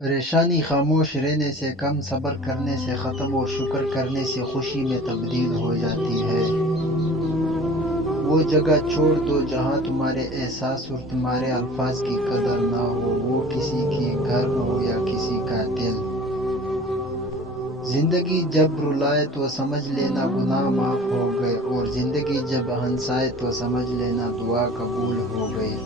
پریشانی خاموش رہنے سے کم، صبر کرنے سے ختم اور شکر کرنے سے خوشی میں تبدیل ہو جاتی ہے۔ وہ جگہ چھوڑ دو جہاں تمہارے احساس اور تمہارے الفاظ کی قدر نہ ہو، وہ کسی کی گھر ہو یا کسی کا دل۔ زندگی جب رلائے تو سمجھ لینا گناہ معاف ہو گئے، اور زندگی جب ہنسائے تو سمجھ لینا دعا قبول ہو گئی۔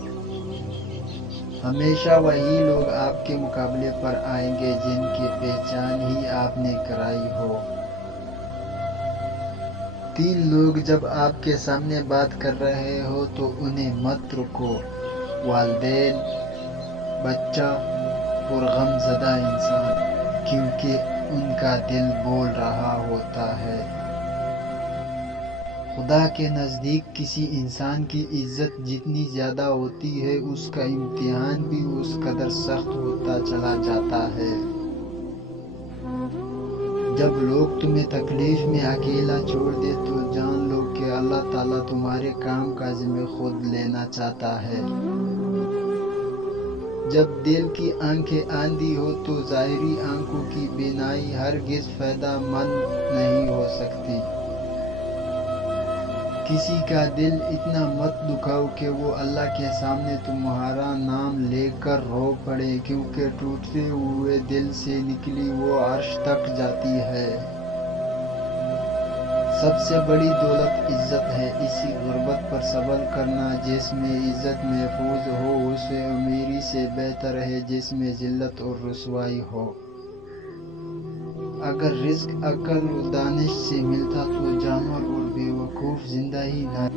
ہمیشہ وہی لوگ آپ کے مقابلے پر آئیں گے جن کی پہچان ہی آپ نے کرائی ہو۔ 3 لوگ جب آپ کے سامنے بات کر رہے ہو تو انہیں مت رکو: والدین، بچہ اور غم زدہ انسان، کیونکہ ان کا دل بول رہا ہوتا ہے۔ خدا کے نزدیک کسی انسان کی عزت جتنی زیادہ ہوتی ہے، اس کا امتحان بھی اس قدر سخت ہوتا چلا جاتا ہے۔ جب لوگ تمہیں تکلیف میں اکیلا چھوڑ دے تو جان لو کہ اللہ تعالیٰ تمہارے کام کا ذمہ خود لینا چاہتا ہے۔ جب دل کی آنکھیں اندھی ہو تو ظاہری آنکھوں کی بینائی ہرگز فائدہ مند نہیں ہو سکتی۔ کسی کا دل اتنا مت دکھاؤ کہ وہ اللہ کے سامنے تمہارا نام لے کر رو پڑے، کیونکہ ٹوٹتے ہوئے دل سے نکلی وہ عرش تک جاتی ہے۔ سب سے بڑی دولت عزت ہے۔ اسی غربت پر صبر کرنا جس میں عزت محفوظ ہو، اسے امیری سے بہتر ہے جس میں ذلت اور رسوائی ہو۔ اگر رزق عقل و دانش سے ملتا تو جانور اور بے وقوف زندہ ہی نہ